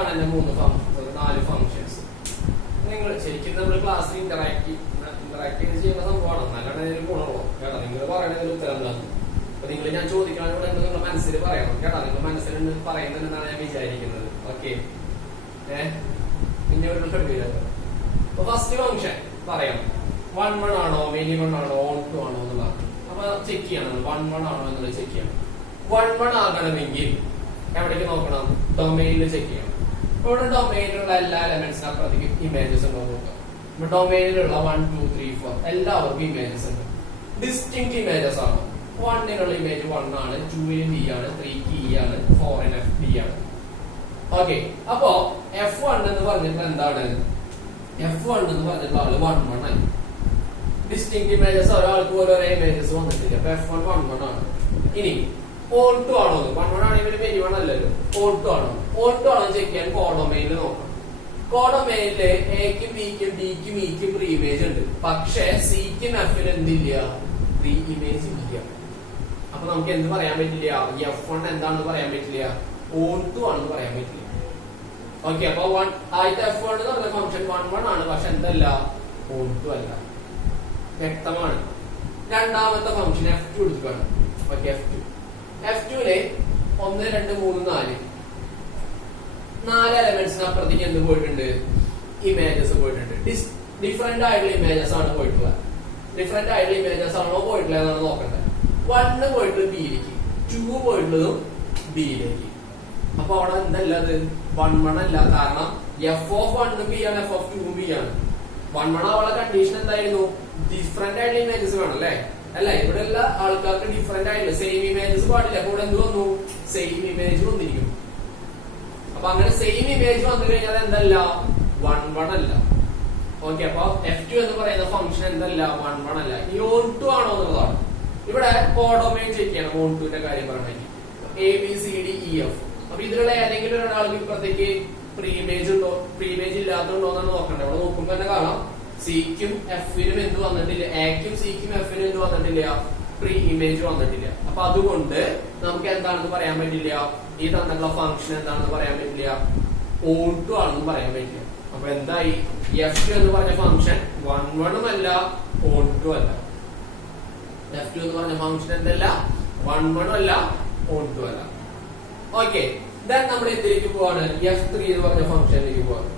ഇതാണ് എന്റെ 4 ഫങ്ഷൻസ്. നിങ്ങൾ ശരിക്കും നമ്മൾ ക്ലാസ്സിൽ ഇന്ററാക്ട് ചെയ്യുന്ന സംഭവമാണ്, നല്ലോണം അതിന് ഗുണമുള്ളൂ കേട്ടോ. നിങ്ങൾ പറയണതിൽ ഉത്തരം എന്താണ്? അപ്പൊ നിങ്ങൾ ഞാൻ ചോദിക്കണമെങ്കിൽ നിങ്ങളുടെ മനസ്സിൽ പറയണം കേട്ടോ. നിങ്ങൾ മനസ്സിൽ പറയുന്നതെന്നാണ് ഞാൻ വിചാരിക്കുന്നത്. ഓക്കെ, പിന്നെ അപ്പൊ ഫസ്റ്റ് ഫംഗ്ഷൻ പറയാം 1 ആണോ, മെനി 1 ആണോ, ഓൺ 2 ആണോ എന്നുള്ളതാണ്. അപ്പൊ ചെക്ക് ചെയ്യണം 1 ആണോ എന്നുള്ളത് ചെക്ക് ചെയ്യണം. 1 ആകണമെങ്കിൽ എവിടേക്ക് നോക്കണം? ഡൊമൈനിൽ ചെക്ക് ചെയ്യണം. ഇവിടെ ഡൊമൈനിലുള്ള എല്ലാ എലമെന്റ്സിനും അപ്പുറത്തേക്ക് ഇമേജസ് ഉണ്ടോ നോക്കാം. ഡൊമൈനിലുള്ള 1 2 3 4 എല്ലാവർക്കും ഇമേജസ് ഉണ്ട്. ഡിസ്റ്റിങ്ക്ട് ഇമേജസ് ആണ്. 1നുള്ള ഇമേജ് 1 ആണ്, 2ന് B ആണ്, 3ക്ക് E ആണ്, 4ന് F B ആണ്. ഓക്കെ, അപ്പോ F1 എന്ന് പറഞ്ഞിട്ടുള്ള എന്താണ്? F1 എന്ന് പറഞ്ഞിട്ടുള്ള ആള് 1 1 ആയി. ഡിസ്റ്റിങ്ക്ട് ഇമേജസ് ഒരാൾക്ക് ഓരോ ഇമേജസ് വന്നിട്ടില്ല. അപ്പൊ F1 1 1 ആണ്. ഇനി ഓൺ 2 ആണോ? 1 1 ആണെങ്കിൽ മെനി 1 അല്ലല്ലോ. ഓൺ 2 ആണോ? ഓൺ 2 ആണോ ചെക്ക് ചെയ്യാൻ കോഡൊമൈനിൽ നോക്കണം. കോഡൊമൈനില് എക്കും ബിക്കും ഡിക്കും ഇക്കും പ്രീ ഇമേജ് ഉണ്ട്. പക്ഷെ സിക്കും എഫിന് എന്തില്ല? പ്രീ ഇമേജ് ഇല്ല. അപ്പൊ നമുക്ക് എന്ത് പറയാൻ പറ്റില്ല? F1 എന്താണെന്ന് പറയാൻ പറ്റില്ല. ഓൺ 2 ആണെന്ന് പറയാൻ പറ്റില്ല. ഓക്കെ, അപ്പൊ ആദ്യത്തെ F1 എന്ന് പറഞ്ഞ ഫംഗ്ഷൻ 1 1 ആണ്, പക്ഷെ എന്തല്ല? ഓൺ 2 അല്ല. വ്യക്തമാണ്. രണ്ടാമത്തെ ഫംഗ്ഷൻ F2 എടുക്കുകയാണ്. ഓക്കെ, F2ല് 1 2 3 4 എലമെന്റ്സിന് അപ്പുറത്തേക്ക് എന്ത് പോയിട്ടുണ്ട്? ഇമേജസ് പോയിട്ടുണ്ട്. ഡിഫറെന്റ് ആയിട്ടുള്ള ഇമേജസ് ആണ് പോയിട്ടുള്ളത്. ഡിഫറെന്റ് ആയിട്ടുള്ള ഇമേജസ് ആണോ പോയിട്ടുള്ളത് എന്നാണ് നോക്കേണ്ടത്. 1 പോയിട്ടുള്ളത് ബിയിലേക്ക്, 2 പോയിട്ടുള്ളതും ബിയിലേക്ക്. അപ്പൊ അവിടെ എന്തല്ലത്? 1 1 അല്ല. കാരണം F1 B ആണ്, F2 B ആണ്. 1 1 ആവുള്ള കണ്ടീഷൻ എന്തായിരുന്നു? ഡിഫറെന്റ് ആയിട്ടുള്ള ഇമേജസ് വേണം അല്ലെ? അല്ല, ഇവിടെ ഉള്ള ആൾക്കാർക്ക് ഡിഫറെന്റ് ആയിട്ടുള്ള സെയിം ഇമേജസ് പാടില്ല. അപ്പൊ ഇവിടെ എന്ത് വന്നു? സെയിം ഇമേജ് വന്നിരിക്കും. അപ്പൊ അങ്ങനെ സെയിം ഇമേജ് വന്നു കഴിഞ്ഞാൽ എന്തല്ല? 1 1 അല്ല. ഓക്കെ, അപ്പൊ F2 എന്ന് പറയുന്ന ഫംഗ്ഷൻ എന്തല്ല? 1 1 അല്ല. ഈ ഓൺ 2 ആണോ എന്നുള്ളതാണ്. ഇവിടെ കോഡൊമൈൻ ചെക്ക് ചെയ്യണം. ഓൺ 2ന്റെ കാര്യം പറയണമെങ്കിൽ ABCDEF. അപ്പൊ ഇതിലുള്ള ഏതെങ്കിലും ഒരാൾക്ക് ഇപ്പുറത്തേക്ക് പ്രീ ഇമേജ് ഉണ്ടോ, പ്രീ ഇമേജ് ഇല്ലാത്തതുണ്ടോ എന്നാണ് നോക്കണ്ടേ. ഇവിടെ നോക്കുമ്പോ തന്നെ കാണാം സിക്കും എഫിനും എന്ത് വന്നിട്ടില്ല, എക്കും സിക്കും എഫിനും എന്ത് വന്നിട്ടില്ല? പ്രീ ഇമേജ് വന്നിട്ടില്ല. അപ്പൊ അതുകൊണ്ട് നമുക്ക് എന്താണെന്ന് പറയാൻ പറ്റില്ല. ഈ തന്നിട്ടുള്ള ഫംഗ്ഷൻ എന്താണെന്ന് പറയാൻ പറ്റില്ല. ഓൺ 2 ആണെന്ന് പറയാൻ പറ്റില്ല. അപ്പൊ എന്തായി? F2 എന്ന് പറഞ്ഞ ഫംഗ്ഷൻ 1 1 അല്ല, ഓൺ 2 അല്ല. F2 എന്ന് പറഞ്ഞ ഫംഗ്ഷൻ എന്തല്ല? 1 1 അല്ല, ഓൺ 2 അല്ല. ഓക്കെ, ദെൻ നമ്മൾ ഇതിലേക്ക് പോവാണ്. F3 എന്ന് പറഞ്ഞ ഫംഗ്ഷനിലേക്ക് പോവാണ്.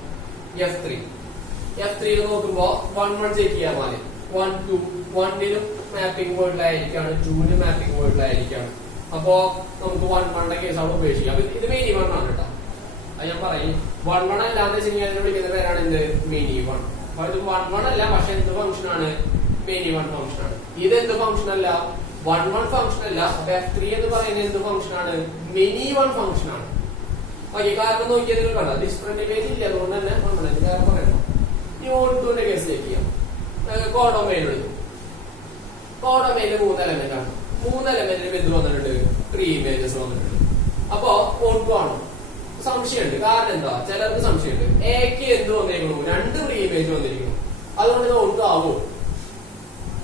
F3 നോക്കുമ്പോ 1 1 ചെക്ക് ചെയ്യാൻ മതി. 1 2 1നും മാപ്പിംഗ് വേർഡിലായിരിക്കാണ്, 2നും മാപ്പിംഗ് വേർഡിലായിരിക്കാണ്. അപ്പോ നമുക്ക് 1 1ന്റെ കേസ് അവിടെ ഉപേക്ഷിക്കാം. ഇത് മെനി 1 ആണ് കേട്ടോ. അത് ഞാൻ പറയും 1 1 അല്ലാന്ന് വെച്ച് കഴിഞ്ഞാൽ വിളിക്കുന്ന പേരാണ് എന്ത്? മെനി 1. അപ്പൊ ഇത് 1 1 അല്ല, പക്ഷെ എന്ത് ഫംഗ്ഷൻ ആണ്? മെനി 1 ഫംഗ്ഷൻ ആണ്. ഇത് എന്ത് ഫംഗ്ഷൻ അല്ല? 1 1 ഫംഗ്ഷൻ അല്ല. അപ്പൊ F3 എന്ന് പറയുന്നത് എന്ത് ഫംഗ്ഷൻ ആണ്? മെനി 1 ഫംഗ്ഷൻ ആണ്. ഓക്കെ, കാരണം നോക്കിയാൽ നിങ്ങൾ കണ്ട ഡിഫറെന്റ് ഇമേജ് ഇല്ല, അതുകൊണ്ട് തന്നെ നമ്മൾ കാരണം പറയണം. ഈ ഓൺ 2ന്റെ കേസ് ചെക്ക് ചെയ്യാം. കോഡൊമൈൻ എടുക്കും. കോഡൊമൈനിൽ 3 എലമെന്റ് ആണ്. 3 എലമെന്റിൽ എന്ത് വന്നിട്ടുണ്ട്? 3 ഇമേജസ് വന്നിട്ടുണ്ട്. അപ്പൊ ഓൺ 2 ആണ്. സംശയമുണ്ട്. കാരണം എന്താ? ചിലർക്ക് സംശയമുണ്ട്. എക്ക് എന്ത് വന്നിരിക്കുന്നു? 2 പ്രീ ഇമേജ് വന്നിരിക്കുന്നു. അതുകൊണ്ട് ഇത് ഓൺ 2 ആവോ?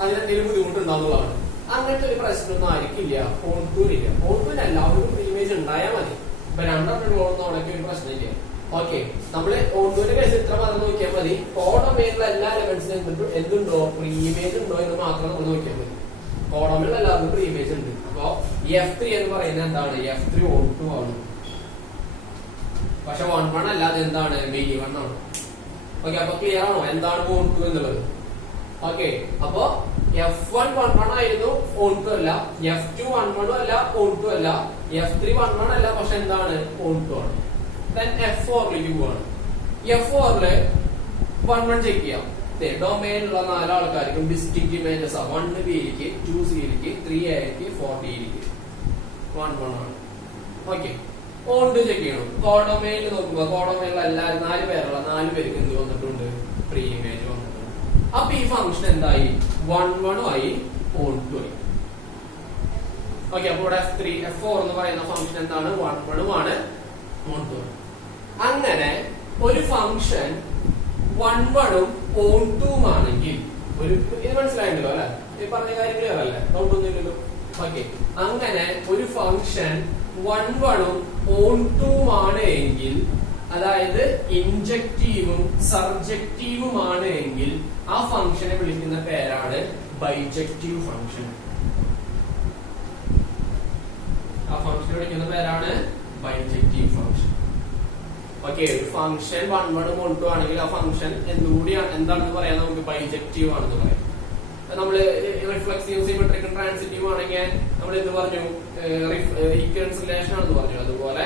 അതിനെന്തെങ്കിലും ബുദ്ധിമുട്ടുണ്ടാവുന്നതാണ്. അങ്ങനത്തെ ഒരു പ്രശ്നമൊന്നും ആയിരിക്കില്ല. ഓൺ 2 ഇല്ല. ഓൺ 2 എല്ലാവർക്കും പ്രീ ഇമേജ് ഉണ്ടായാൽ മതി. ഇപ്പൊ 2 ഉള്ളതൊക്കെ ഒരു പ്രശ്നമില്ല. ഓക്കെ, നമ്മള് ഓൺ 2ന്റെ കേസ് ഇത്ര മാത്രം നോക്കിയാൽ മതി. കോഡൊമൈനിലുള്ള എല്ലാ എലമെന്റ്സിനും എന്തുണ്ടോ? പ്രീ ഇമേജ് ഉണ്ടോ എന്ന് മാത്രം നമ്മൾ നോക്കിയാൽ മതി. കോഡൊമൈനിൽ എല്ലാവർക്കും പ്രീ ഇമേജ് ഉണ്ട്. അപ്പൊ F3 എന്ന് പറയുന്നത് എന്താണ്? F3 ഓൺ 2 ആണ്. പക്ഷെ 1 1 അല്ലാതെ എന്താണ്? മെനി 1 ആണ്. ഓക്കെ, അപ്പൊ ക്ലിയർ ആണോ എന്താണ് ഓൺ 2 എന്നുള്ളത്? ഓക്കെ, അപ്പൊ F1 1 1 ആയിരുന്നു, ഓൺ 2 അല്ല. F2 1 1 അല്ല, ഓൺ 2 അല്ല. F3 1 1 അല്ല, പക്ഷെ എന്താണ്? ഓൺ 2 ആണ്. Then F4ലേക്ക് പോവാണ്. F4ല് 1 1 ചെക്ക് ചെയ്യാം. ഡൊമൈനിലുള്ള 4 ആൾക്കാർക്കും ഡിസ്റ്റിങ്ക്ട് ഇമേജസ് ആണ്. 1 ബിയിലേക്ക്, 2 സിയിലേക്ക്, 3 എയിലേക്ക്, 4 ഡിയിലേക്ക്. 1 1 ആണ്. ഓക്കെ, ഓൺ 2 ചെക്ക് ചെയ്യണം. കോഡൊമൈനിൽ നോക്കുമ്പോ കോഡൊമൈനിലുള്ള എല്ലാവരും 4 പേരുള്ള 4 പേർക്ക് എന്ത് വന്നിട്ടുണ്ട്? പ്രീ ഇമേജ് വന്നിട്ടുണ്ട്. അപ്പൊ ഈ ഫംഗ്ഷൻ എന്തായി? 1 1 ആയി, ഓൺ 2 ആയി. ഓക്കെ, അപ്പൊ ഇവിടെ F4 എന്ന് പറയുന്ന ഫംഗ്ഷൻ എന്താണ്? 1 1 ആണ്, ഓൺ 2 ആണ്. അങ്ങനെ ഒരു ഫംഗ്ഷൻ 1 1 ഉം ഓൺ 2 ആണെങ്കിൽ ഇത് മനസ്സിലായിട്ടുണ്ടല്ലോ അല്ലെ? ഈ പറഞ്ഞ കാര്യം ക്ലിയർ അല്ലേ? ഡൗട്ട് ഒന്നുമില്ലല്ലോ. ഓക്കെ, അങ്ങനെ ഒരു ഫംഗ്ഷൻ 1 1 ഉം ഓൺ 2 ആണ് എങ്കിൽ അതായത് ഇൻജക്റ്റീവും സർജക്റ്റീവുമാണ് എങ്കിൽ ആ ഫംഗ്ഷനെ വിളിക്കുന്ന പേരാണ് ബൈജക്റ്റീവ് ഫംഗ്ഷൻ. ആ ഫംഗ്ഷനെ വിളിക്കുന്ന പേരാണ് ബൈജക്റ്റീവ് ഫംഗ്ഷൻ. ഓക്കെ, ഒരു ഫംഗ്ഷൻ 1 1 1 2 ആണെങ്കിൽ ആ ഫംഗ്ഷൻ എന്തുകൂടിയാണ് എന്താണെന്ന് പറയാൻ നമുക്ക് ബൈജക്റ്റീവ് ആണെന്ന് പറയാം. നമ്മള് റിഫ്ലക്സീവ് സിമെട്രിക് ട്രാൻസിറ്റീവ് ആണെങ്കിൽ നമ്മൾ എന്ത് പറഞ്ഞു, ഈക്വലൻസ് റിലേഷൻ ആണെന്ന് പറഞ്ഞു. അതുപോലെ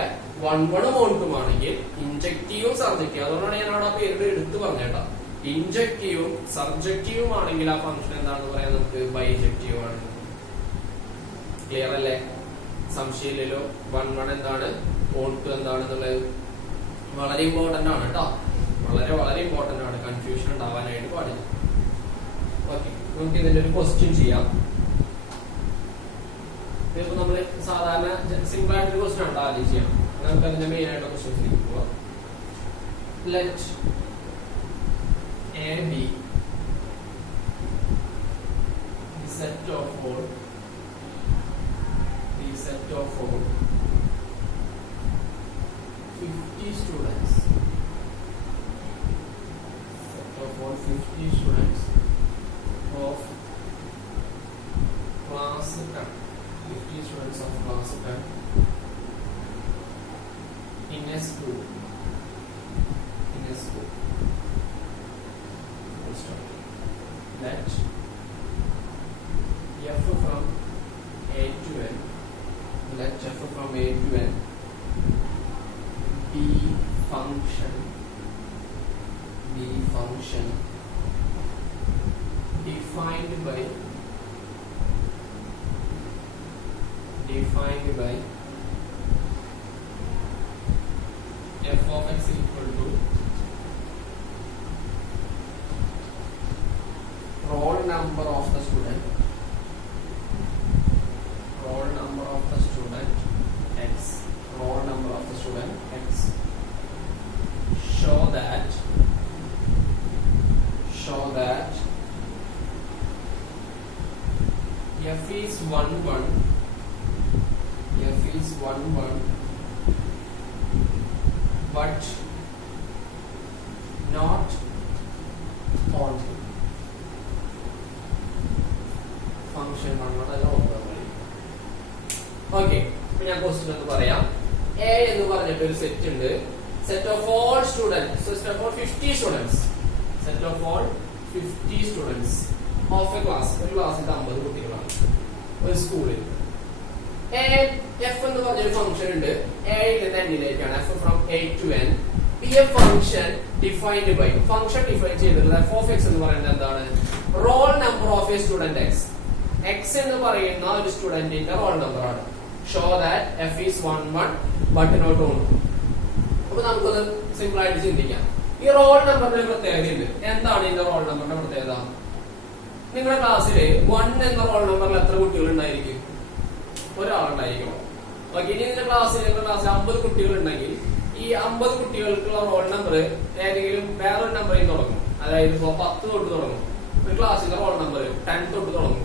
1 1 1 2 ആണെങ്കിൽ ഇൻജക്റ്റീവും സർജക്റ്റീവും, അതുകൊണ്ടാണ് ഞാൻ അവിടെ ആ പേര് എടുത്തു പറഞ്ഞേട്ടാ. ഇൻജക്റ്റീവും സർജക്റ്റീവും ആണെങ്കിൽ ആ ഫംഗ്ഷൻ എന്താണെന്ന് പറയാൻ നമുക്ക് ബൈജക്റ്റീവ് ആണ്. ക്ലിയർ അല്ലേ? സംശയമില്ലല്ലോ. 1 1 എന്താണ്, 1 2 എന്താണെന്നുള്ളത് വളരെ ഇമ്പോർട്ടന്റ് ആണ് കേട്ടോ. വളരെ വളരെ ഇമ്പോർട്ടന്റ് ആണ്, കൺഫ്യൂഷൻ ഉണ്ടാവാനായിട്ട് പാടില്ല. ഓക്കെ, നമുക്ക് ഇതിന്റെ ഒരു ക്വസ്റ്റ്യൻ ചെയ്യാം. ഇതിപ്പോ നമ്മള് സാധാരണ സിമ്പിൾ ആയിട്ടൊരു ക്വസ്റ്റ്യൻ ആണ് ആദ്യം ചെയ്യാം. നമുക്ക് അതിന്റെ മെയിൻ ആയിട്ടുള്ള ക്വസ്റ്റ്യൻസിലേക്ക് പോവാം. Let A B set of all 50 students, set of all 50 students of class 10, 50 students of class 10 in a school. Let f from a to n, let f from a to n be function defined by f of x equal to roll number of the student x, roll number of the student x. Show that f is 1 1, but not only function 1 1 അല്ല okay. ഇപ്പൊ ഞാൻ question ഒന്ന് പറയാം. A എന്ന് പറഞ്ഞിട്ട് ഒരു set ഉണ്ട്. Set of all students, set of all 50 students, set of all 50 students of A class. ഒരു ക്ലാസ്സിൽ 50 കുട്ടികളാണ് ഒരു സ്കൂളിൽ. എഫ് എന്ന് പറഞ്ഞൊരു ഫംഗ്ഷൻ ഉണ്ട്. എയിൽ നിന്ന് എന്നിലേക്കാണ്, F from A to N. Be a function defined by, function define ചെയ്തിട്ടുള്ളത് എഫ് ഓഫ് എക്സ് എന്ന് പറയുന്നത് എന്താണ്, roll number of a student X. X എന്ന് പറയുന്ന ഒരു സ്റ്റുഡന്റിന്റെ റോൾ നമ്പർ ആണ്. Show that F is 1 1 but not on. അപ്പൊ നമുക്കത് സിമ്പിൾ ആയിട്ട് ചിന്തിക്കാം. ഈ റോൾ നമ്പറിന്റെ പ്രത്യേകതയുണ്ട്. എന്താണ് ഇതിന്റെ റോൾ നമ്പറിന്റെ പ്രത്യേകത? നിങ്ങളുടെ ക്ലാസ്സില് 1 എന്ന റോൾ നമ്പറിൽ എത്ര കുട്ടികൾ ഉണ്ടായിരിക്കും? ഒരാളുണ്ടായിരിക്കണം. ഓക്കെ, ഇനി നിങ്ങളുടെ ക്ലാസ്സിൽ 50 കുട്ടികൾ ഉണ്ടെങ്കിൽ ഈ 50 കുട്ടികൾക്കുള്ള റോൾ നമ്പർ ഏതെങ്കിലും വേറൊരു നമ്പറിൽ തുടങ്ങും. അതായത് 10 തൊട്ട് തുടങ്ങും. ഒരു ക്ലാസ്സിന്റെ റോൾ നമ്പർ 10 തൊട്ട് തുടങ്ങും.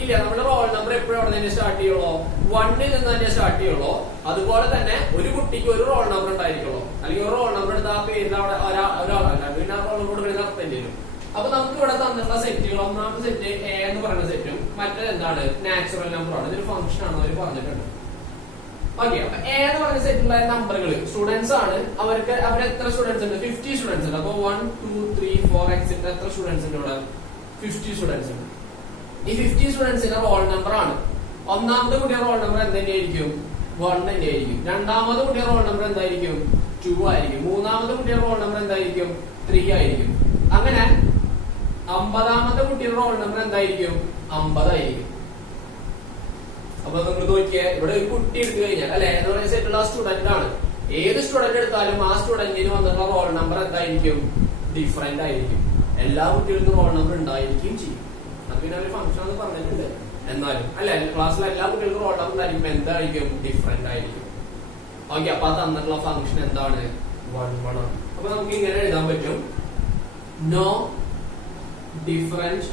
ഇല്ല, നമ്മുടെ റോൾ നമ്പർ എപ്പോഴും അവിടെ തന്നെ സ്റ്റാർട്ട് ചെയ്യുള്ളൂ, 1ൽ നിന്ന് തന്നെ സ്റ്റാർട്ട് ചെയ്യുള്ളൂ. അതുപോലെ തന്നെ ഒരു കുട്ടിക്ക് ഒരു റോൾ നമ്പർ ഉണ്ടായിരിക്കുള്ളൂ. അല്ലെങ്കിൽ ഒരു റോൾ നമ്പർ എടുത്ത് ആ പേരിൽ അവിടെ ഒരാളല്ല, പിന്നെ ആ റോൾ നമ്പർ അർത്ഥം ചെയ്യും. അപ്പൊ നമുക്ക് ഇവിടെ തന്നിട്ടുള്ള സെറ്റുകൾ, ഒന്നാമത്തെ സെറ്റ് എ എന്ന് പറയുന്ന സെറ്റും മറ്റേത് എന്താണ്, നാച്ചുറൽ നമ്പർ ആണ്. ഇതൊരു ഫംഗ്ഷൻ ആണ് അവർ പറഞ്ഞിട്ടുണ്ട്. ഓക്കെ, അപ്പൊ എ എന്ന് പറയുന്ന സെറ്റിലുള്ള നമ്പറുകൾ സ്റ്റുഡൻസ് ആണ്. അവർ എത്ര സ്റ്റുഡൻസ് ഉണ്ട്? 50 സ്റ്റുഡൻസ് ഉണ്ട്. അപ്പൊ 1 2 3 4 എക്സെട്ര എത്ര സ്റ്റുഡൻസ് ഉണ്ട് ഇവിടെ? 50 സ്റ്റുഡൻസ് ഉണ്ട്. ഈ 50 സ്റ്റുഡൻസിന്റെ റോൾ നമ്പർ ആണ്. ഒന്നാമത്തെ കുട്ടിയുടെ റോൾ നമ്പർ എന്തെങ്കിലും 1 തന്നെയായിരിക്കും. രണ്ടാമത്തെ കുട്ടിയുടെ റോൾ നമ്പർ എന്തായിരിക്കും? 2 ആയിരിക്കും. മൂന്നാമത്തെ കുട്ടിയുടെ റോൾ നമ്പർ എന്തായിരിക്കും? 3 ആയിരിക്കും. അങ്ങനെ 50ാമത്തെ കുട്ടിയുടെ റോൾ നമ്പർ എന്തായിരിക്കും? 50 ആയിരിക്കും. അപ്പൊ നിങ്ങൾ നോക്കിയേ, ഇവിടെ ഒരു കുട്ടി എടുത്തു കഴിഞ്ഞാൽ അല്ലെ എന്ന് പറയുന്ന സെറ്റുള്ള സ്റ്റുഡന്റ് ആണ്. ഏത് സ്റ്റുഡന്റ് എടുത്താലും ആ സ്റ്റുഡന്റിന് വന്നിട്ടുള്ള റോൾ നമ്പർ എന്തായിരിക്കും? ഡിഫറെന്റ് ആയിരിക്കും. എല്ലാ കുട്ടികൾക്കും റോൾ നമ്പർ ഉണ്ടായിരിക്കും ചെയ്യും. പിന്നെ ഒരു ഫംഗ്ഷൻ എന്ന് പറഞ്ഞിട്ടുണ്ട്. എന്നാലും അല്ലെ ക്ലാസ്സിലെ എല്ലാ കുട്ടികൾക്കും റോൾ നമ്പർ ആയിരിക്കും എന്തായിരിക്കും? ഡിഫറെന്റ് ആയിരിക്കും. ഓക്കെ, അപ്പൊ അത് തന്നിട്ടുള്ള ഫംഗ്ഷൻ എന്താണ്? 1 1 ആണ്. അപ്പൊ നമുക്ക് ഇങ്ങനെ എഴുതാൻ പറ്റും, no different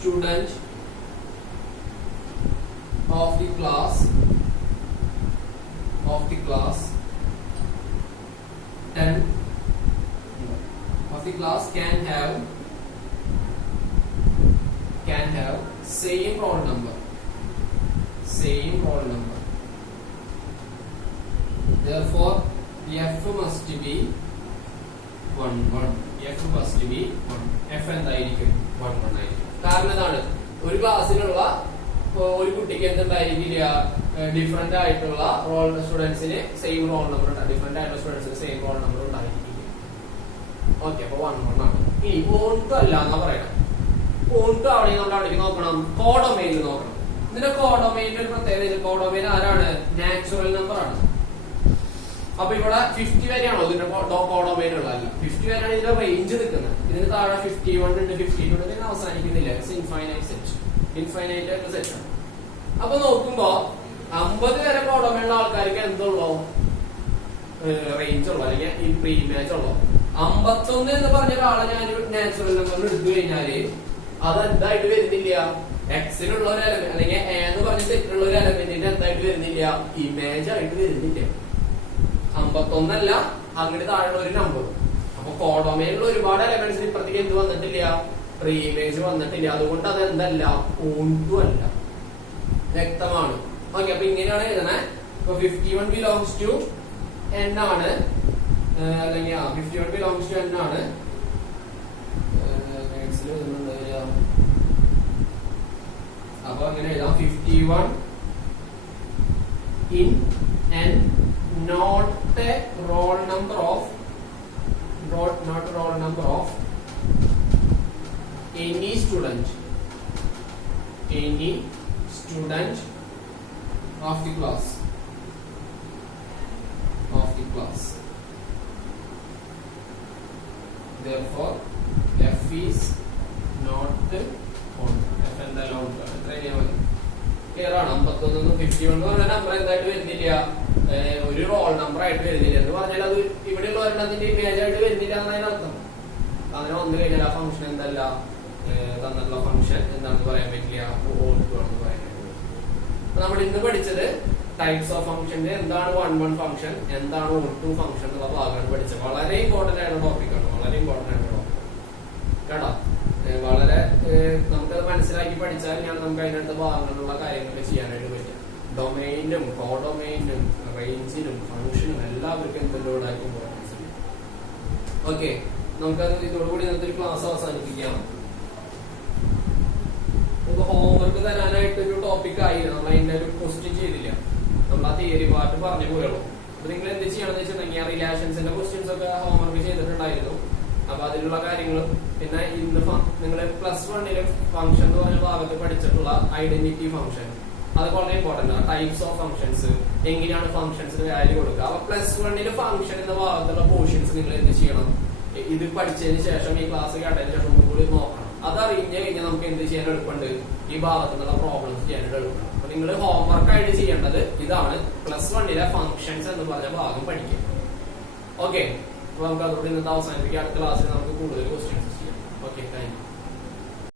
student of the class of the class 10 of the class can have same roll number. Therefore f must be 1 f must be 1. f എന്തായിരിക്കും 1 ആയിരിക്കും. കാരണം എന്താണ്, ഒരു ക്ലാസ്സിലുള്ള ഒരു കുട്ടിക്ക് എന്തുണ്ടായിരിക്കില്ല, ഡിഫറെന്റ് ആയിട്ടുള്ള റോൾ സ്റ്റുഡൻസിന് സെയിം റോൾ നമ്പർ ഉണ്ടാവും, ഡിഫറെന്റ് ആയിട്ടുള്ള സ്റ്റുഡൻസിന് സെയിം റോൾ നമ്പർ ഉണ്ടായിരിക്കില്ല. ഓക്കെ, അപ്പൊ 1 ആണ്. ഇനി ഓൺടു അല്ല എന്നാ പറയണം. ഓൺടു ആവണമെങ്കിൽ നമ്മൾ അവിടേക്ക് നോക്കണം, കോഡൊമൈനിൽ നോക്കണം. ഇതിന്റെ കോഡൊമൈനിന്റെ ഒരു പ്രത്യേകത, കോഡൊമൈൻ ആരാണ്, നാച്ചുറൽ നമ്പർ ആണ്. അപ്പൊ ഇവിടെ 50 വരെയാണോ ഇതിന്റെ കോഡൊമൈൻ ഉള്ളതല്ല, 50 വരെയാണ് ഇതിന്റെ റേഞ്ച് നിൽക്കുന്നത്. ഇതിന് താഴെ 51 ഉണ്ട്, 52 ഉണ്ട്, ഇതിന് അവസാനിക്കുന്നില്ല. ഇൻഫൈനൈറ്റ് ആയിട്ടുള്ള സെക്ഷൻ. അപ്പൊ നോക്കുമ്പോ 50 വരെ കോഡൊമൈനുള്ള ആൾക്കാർക്ക് എന്തുള്ളൂ, റേഞ്ച് ഉള്ളു, അല്ലെങ്കിൽ ഈ പ്രീ ഇമേജ് ഉള്ളു. 51 എന്ന് പറഞ്ഞ ഒരാളെ ഞാൻ നാച്ചുറൽ നമ്പറിൽ എടുത്തു കഴിഞ്ഞാല് അത് എന്തായിട്ട് വരുന്നില്ല, എക്സിനുള്ള ഒരു എലമെന്റ് അല്ലെങ്കിൽ എ എന്ന് പറഞ്ഞ സെറ്റിലുള്ള ഒരു എലമെന്റിന്റെ എന്തായിട്ട് വരുന്നില്ല, ഇമേജ് ആയിട്ട് വരുന്നില്ല. 51 അല്ല, അങ്ങോട്ട് താഴെയുള്ള ഒരു നമ്പർ. അപ്പൊ കോഡൊമൈനിലുള്ള ഒരുപാട് എലമെന്റ്സിന് ഇപ്പുറത്തേക്ക് എന്ത് വന്നിട്ടില്ല, പ്രീ ഇമേജ് വന്നിട്ടില്ല. അതുകൊണ്ട് അത് എന്തല്ല, ഓൺടു അല്ല. വ്യക്തമാണ്. ഓക്കെ, അപ്പൊ ഇങ്ങനെയാണ് എഴുതണേ. ഇപ്പൊ 51 ബിലോങ്സ് ടു n ആണ്, അല്ലെങ്കിൽ 51 ബിലോങ്സ് ടു n ആണ്. അപ്പൊ അങ്ങനെ എഴുതാം, 51 in n not a roll number of any student of the class. Therefore f is not on. f എന്തായാലും on. എത്ര എഴുതിയാൽ മതി, ക്ലിയർ ആണ്. 51 51 എന്ന് പറഞ്ഞ നമ്പർ എന്തായിട്ട് വരുന്നില്ല, ഒരു റോൾ നമ്പർ ആയിട്ട് വരുന്നില്ല. എന്ന് പറഞ്ഞാൽ അത് ഇവിടെയുള്ള ഒരെണ്ണത്തിന്റെ ഇമേജ് ആയിട്ട് വരുന്നില്ല എന്നതിന് അർത്ഥം. അങ്ങനെ വന്നു കഴിഞ്ഞാൽ ആ ഫംഗ്ഷൻ എന്തല്ല, തന്നിട്ടുള്ള ഫംഗ്ഷൻ എന്താണെന്ന് പറയാൻ പറ്റില്ല, ഓൺടു ആണെന്ന് പറയാൻ പറ്റില്ല. അപ്പൊ നമ്മൾ ഇന്ന് പഠിച്ചത് ടൈപ്സ് ഓഫ് ഫംഗ്ഷന്റെ എന്താണ് 1 ഫംഗ്ഷൻ, എന്താണ് ഓൺടു ഫംഗ്ഷൻ എന്നുള്ള ഭാഗമാണ് പഠിച്ചത്. വളരെ ഇമ്പോർട്ടന്റ് ആയിട്ടുള്ള ടോപ്പിക്കാണ്, വളരെ ഇമ്പോർട്ടന്റ് ആയിട്ടുള്ള ടോപ്പിക് കേട്ടോ. വളരെ നമുക്കത് മനസ്സിലാക്കി പഠിച്ചാൽ നമുക്ക് അതിനടുത്ത ഭാഗങ്ങളിലുള്ള കാര്യങ്ങളൊക്കെ ചെയ്യാനായിട്ട് പറ്റും. ഡൊമൈനും കോഡൊമൈനും റേഞ്ചിനും ഫംഗ്ഷനും എല്ലാവർക്കും എന്തെല്ലോടായിട്ട് ഇമ്പോർട്ടൻസ് ഉണ്ട്. ഓക്കെ, നമുക്കത് ഇതോടുകൂടി ഇന്നത്തെ ക്ലാസ് അവസാനിപ്പിക്കാം. നമുക്ക് ഹോംവർക്ക് തരാനായിട്ട് ഒരു ടോപ്പിക് ആയിരുന്നു, നമ്മൾ അതിന്റെ ഒരു ക്വസ്റ്റ്യൻ ചെയ്തില്ല, നമ്മൾ ആ തിയറി പാർട്ട് പറഞ്ഞു പോയുള്ളൂ. അപ്പൊ നിങ്ങൾ എന്ത് ചെയ്യണമെന്ന് വെച്ചിട്ടുണ്ടെങ്കിൽ റിലേഷൻസിന്റെ ക്വസ്റ്റ്യൻസ് ഒക്കെ ഹോംവർക്ക് ചെയ്തിട്ടുണ്ടായിരുന്നു. അപ്പൊ അതിലുള്ള കാര്യങ്ങളും പിന്നെ ഇന്ന് നിങ്ങൾ +1 ഫംഗ്ഷൻ എന്ന് പറഞ്ഞ ഭാഗത്ത് പഠിച്ചിട്ടുള്ള ഐഡന്റിറ്റി ഫംഗ്ഷൻ, അത് വളരെ ഇമ്പോർട്ടന്റ് ആണ്. ടൈപ്സ് ഓഫ് ഫംഗ്ഷൻസ്, എങ്ങനെയാണ് ഫംഗ്ഷൻസിന് വാല്യൂ കൊടുക്കുക. അപ്പൊ +1 ഫംഗ്ഷൻ എന്ന ഭാഗത്തുള്ള പോർഷൻസ് നിങ്ങൾ എന്ത് ചെയ്യണം, ഇത് പഠിച്ചതിന് ശേഷം ഈ ക്ലാസ് കേട്ടതിന് ശേഷം കൂടി നോക്കണം. അത് അറിഞ്ഞു കഴിഞ്ഞാൽ നമുക്ക് എന്ത് ചെയ്യാൻ എളുപ്പമുണ്ട്, ഈ ഭാഗത്തു നിന്നുള്ള പ്രോബ്ലംസ് ചെയ്യാനായിട്ട് എളുപ്പമാണ്. അപ്പൊ നിങ്ങൾ ഹോംവർക്ക് ആയിട്ട് ചെയ്യേണ്ടത് ഇതാണ്, +1 ഫംഗ്ഷൻസ് എന്ന് പറഞ്ഞ ഭാഗം പഠിക്കുക. ഓക്കെ, അപ്പൊ നമുക്ക് അതോടെ ഇന്നത്തെ അവസാനിപ്പിക്കുക. അടുത്ത ക്ലാസ്സിൽ നമുക്ക് കൂടുതൽ ക്വസ്റ്റ്യൻസ് ചെയ്യാം. Okay, thank you.